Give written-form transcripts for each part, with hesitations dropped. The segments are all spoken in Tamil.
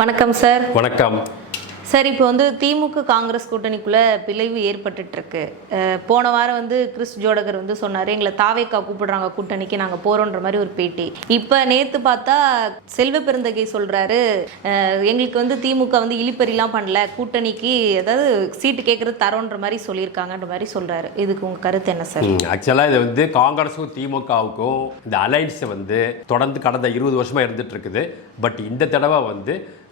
வணக்கம் சார். வணக்கம் சார், இப்போ திமுக காங்கிரஸ் கூட்டணிக்குள்ளே பிளவு ஏற்பட்டுட்டு இருக்கு. போன வாரம் கிறிஸ் ஜோடகர் சொன்னார், எங்களை தாவேக்கா கூப்பிடுறாங்க கூட்டணிக்கு, நாங்கள் போகிறோன்ற மாதிரி ஒரு பேட்டி. இப்போ நேற்று பார்த்தா செல்வ பெருந்தகை சொல்கிறாரு, எங்களுக்கு திமுக இழிப்பறிலாம் பண்ணல, கூட்டணிக்கு அதாவது சீட்டு கேட்குறது தரோன்ற மாதிரி சொல்லியிருக்காங்கன்ற மாதிரி சொல்கிறாரு. இதுக்கு உங்கள் கருத்து என்ன சார்? ஆக்சுவலாக இது காங்கிரஸுக்கும் திமுகவுக்கும் இந்த அலைன்ஸ் தொடர்ந்து கடந்த 20 வருஷமாக இருந்துட்டு இருக்குது. பட் இந்த தடவை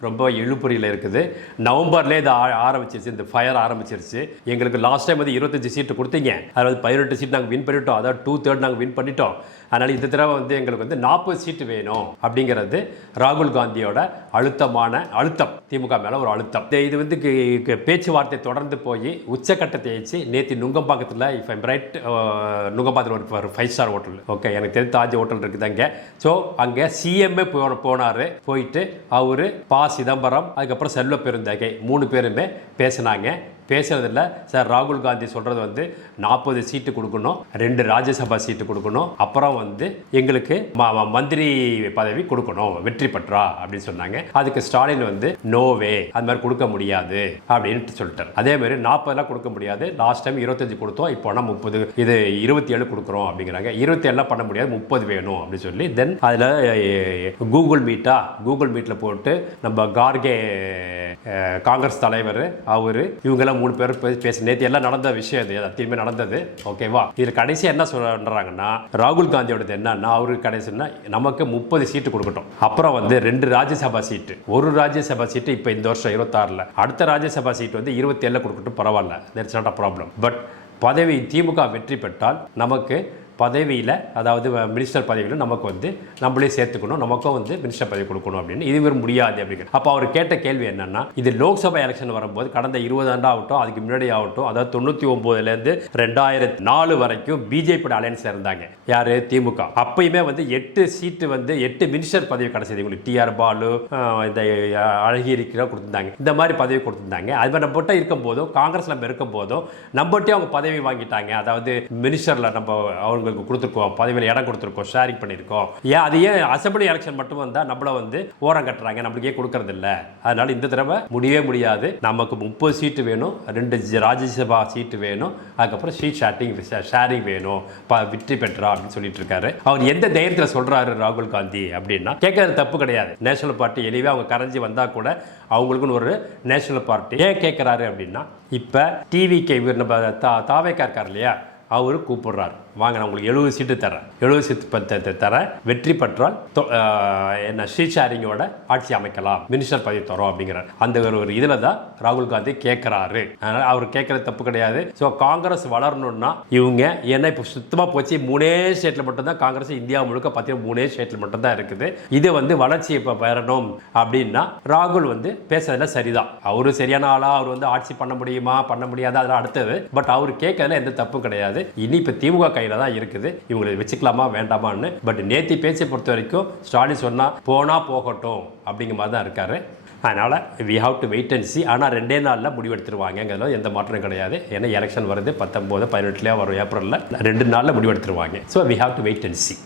ரொம்ப எழுப்புறியில் இருக்குது. நவம்பர்லேயே இது ஆரம்பிச்சிருச்சு, இந்த ஃபயர் ஆரம்பிச்சிருச்சு. எங்களுக்கு லாஸ்ட் டைம் 25 சீட்டு கொடுத்தீங்க, அதாவது 18 சீட் நாங்கள் வின் பண்ணிட்டோம், அதாவது 2/3 நாங்கள் வின் பண்ணிட்டோம். அதனால் இந்த தடவை எங்களுக்கு 40 சீட்டு வேணும் அப்படிங்கிறது ராகுல் காந்தியோட அழுத்தம், திமுக மேலே ஒரு அழுத்தம். இது பேச்சுவார்த்தை தொடர்ந்து போய் உச்சக்கட்டத்தை வச்சு நேற்று நுங்கம்பாக்கத்தில், இஃப் ஐம் ரைட், நுங்கம்பாக்கத்தில் ஒரு 5 ஸ்டார் ஹோட்டல், ஓகே, எனக்கு தெரிஞ்ச தாஜ் ஹோட்டல் இருக்குது அங்கே. ஸோ அங்கே சிஎம்ஏ போனார். போயிட்டு அவர் சிதம்பரம், அதுக்கப்புறம் செல்வ பெருந்தகை 3 பேருமே பேசினாங்க. பேசுறதில்ல சார். ராகுல் காந்தி சொல்றது 40 சீட்டு கொடுக்கணும், 2 ராஜ்யசபா சீட்டு கொடுக்கணும், அப்புறம் எங்களுக்கு மந்திரி பதவி கொடுக்கணும் வெற்றி பெற்றா அப்படின்னு சொன்னாங்க. அதுக்கு ஸ்டாலின் நோவே, அது மாதிரி கொடுக்க முடியாது அப்படின்னு சொல்லிட்டார். அதே மாதிரி 40 கொடுக்க முடியாது, லாஸ்ட் டைம் 25 கொடுத்தோம், இப்போ 30, இது 27 கொடுக்குறோம் அப்படிங்கிறாங்க. 27 பண்ண முடியாது, 30 வேணும் அப்படின்னு சொல்லி தென் அதில் கூகுள் மீட்டில் போட்டு நம்ம கார்கே காங்கிரஸ் தலைவர் அவர் இவங்கெல்லாம் 3 பேர் பேசி நேற்று எல்லாம் நடந்த விஷயம் இது திரும்பி நடந்தது. ஓகேவா? இதில் கடைசி என்ன சொல்றாங்கன்னா, ராகுல் காந்தியோடது என்னன்னா, அவருக்கு கடைசின்னா நமக்கு 30 சீட்டு கொடுக்கட்டும், அப்புறம் 2 ராஜ்யசபா சீட்டு, 1 ராஜ்யசபா சீட்டு இப்போ இந்த வருஷம் 26ல், அடுத்த ராஜ்யசபா சீட்டு 27 கொடுக்கட்டும், பரவாயில்ல, that's not a problem. But பதவி திமுக வெற்றி பெற்றால் நமக்கு பதவியில், அதாவது மினிஸ்டர் பதவியில் நமக்கு நம்மளே சேர்த்துக்கணும், நமக்கும் மினிஸ்டர் பதவி கொடுக்கணும் அப்படின்னு. இது முடியாது அப்படிங்கிற. அப்போ அவர் கேட்ட கேள்வி என்னன்னா, இது லோக்சபா எலெக்ஷன் வரும்போது கடந்த 20 ஆண்டு ஆகட்டும், அதுக்கு முன்னாடி ஆகட்டும், அதாவது 99லேருந்து 2004 வரைக்கும் பிஜேபி அலையன்ஸ் இருந்தாங்க. யாரு? திமுக. அப்பயுமே 8 சீட்டு 8 மினிஸ்டர் பதவி கிடைச்சது உங்களுக்கு. டிஆர் பாலு, இந்த அழகிரிக்கு கொடுத்துருந்தாங்க, இந்த மாதிரி பதவி கொடுத்துருந்தாங்க. அது மாதிரி நம்ம இருக்கும் போதும், காங்கிரஸ் நம்ம இருக்கும் போதும் நம்மகிட்டே அவங்க பதவி வாங்கிட்டாங்க. அதாவது மினிஸ்டர்ல நம்ம அவங்க கொடுத்துருக்கோம், பதவியில் இடம் கொடுத்துருக்கோம், ஷேரிங் பண்ணியிருக்கோம். ஏன் அசம்பிளி எலெக்ஷன் மட்டும் வந்தால் நம்மள ஓரம் கட்டுறாங்க, நம்மளுக்கே கொடுக்கறது இல்லை. அதனால இந்த தடவை முடியவே முடியாது. நமக்கு 30 சீட்டு வேணும், 2 ராஜ்யசபா சீட்டு வேணும், அதுக்கப்புறம் ஷேரிங் வேணும், வெற்றி பெற்றா அப்படின்னு சொல்லிட்டு இருக்காரு. அவர் எந்த தைரியத்தில் சொல்றாரு ராகுல் காந்தி அப்படின்னா, கேட்கறது தப்பு கிடையாது. நேஷனல் பார்ட்டி எளிவே அவங்க கரைஞ்சி வந்தா கூட அவங்களுக்குன்னு ஒரு நேஷனல் பார்ட்டி. ஏன் கேட்கிறாரு அப்படின்னா, இப்ப டிவிக்கு நம்ம தாவேக்கா இருக்கார் இல்லையா, அவரு கூப்பிடுறாரு, வாங்க நான் உங்களுக்கு 70 சீட்டு தரேன், 70 சீட்டு தரேன், வெற்றி பெற்றால் என்ன ஷேரிங்கோட ஆட்சி அமைக்கலாம், மினிஸ்டர் பதவி தரோம் அப்படிங்கிறார். அந்த ஒரு இதில் தான் ராகுல் காந்தி கேட்குறாரு. அதனால் அவர் கேட்கறது தப்பு கிடையாது. ஸோ காங்கிரஸ் வளரணும்னா இவங்க, ஏன்னா இப்போ சுத்தமாக போச்சு, 3 ஸ்டேட்டில் மட்டும்தான் காங்கிரஸ், இந்தியா முழுக்க பார்த்தீங்கன்னா 3 ஸ்டேட்டில் மட்டும்தான் இருக்குது. இது வளர்ச்சி இப்போ பெறணும் அப்படின்னா ராகுல் பேசுறதுல சரிதான். அவரு சரியான ஆளா, அவர் ஆட்சி பண்ண முடியுமா பண்ண முடியாதா அதெல்லாம் அடுத்தது. பட் அவர் கேட்கறதுல எந்த தப்பும் கிடையாது. இனி இப்போ திமுக கையில் தான் இருக்குது, இவங்களை வச்சுக்கலாமா வேண்டாமான்னு. பட் நேத்தி பேச்சை பொறுத்த வரைக்கும் ஸ்டாலின் சொன்னா போனா போகட்டும் அப்படிங்கிற மாதிரி தான் இருக்காரு. அதனால we have to wait and see. ஆனால் 2 நாளில் முடிவெடுத்துருவாங்க, எந்த மாற்றம் கிடையாது. ஏன்னா எலெக்ஷன் வருது 19, 18 வரும், ஏப்ரலில் 2 நாளில் முடிவெடுத்துருவாங்க. So we have to wait and see.